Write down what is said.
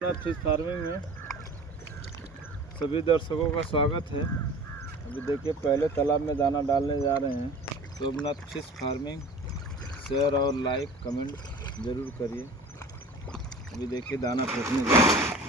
Fish farming में सभी दर्शकों का स्वागत है। अभी देखिए पहले तालाब में दाना डालने जा रहे हैं। सोमनाथ फिश फार्मिंग शेयर और लाइक कमेंट ज़रूर करिए। अभी देखिए दाना फेंकने जा रहे हैं।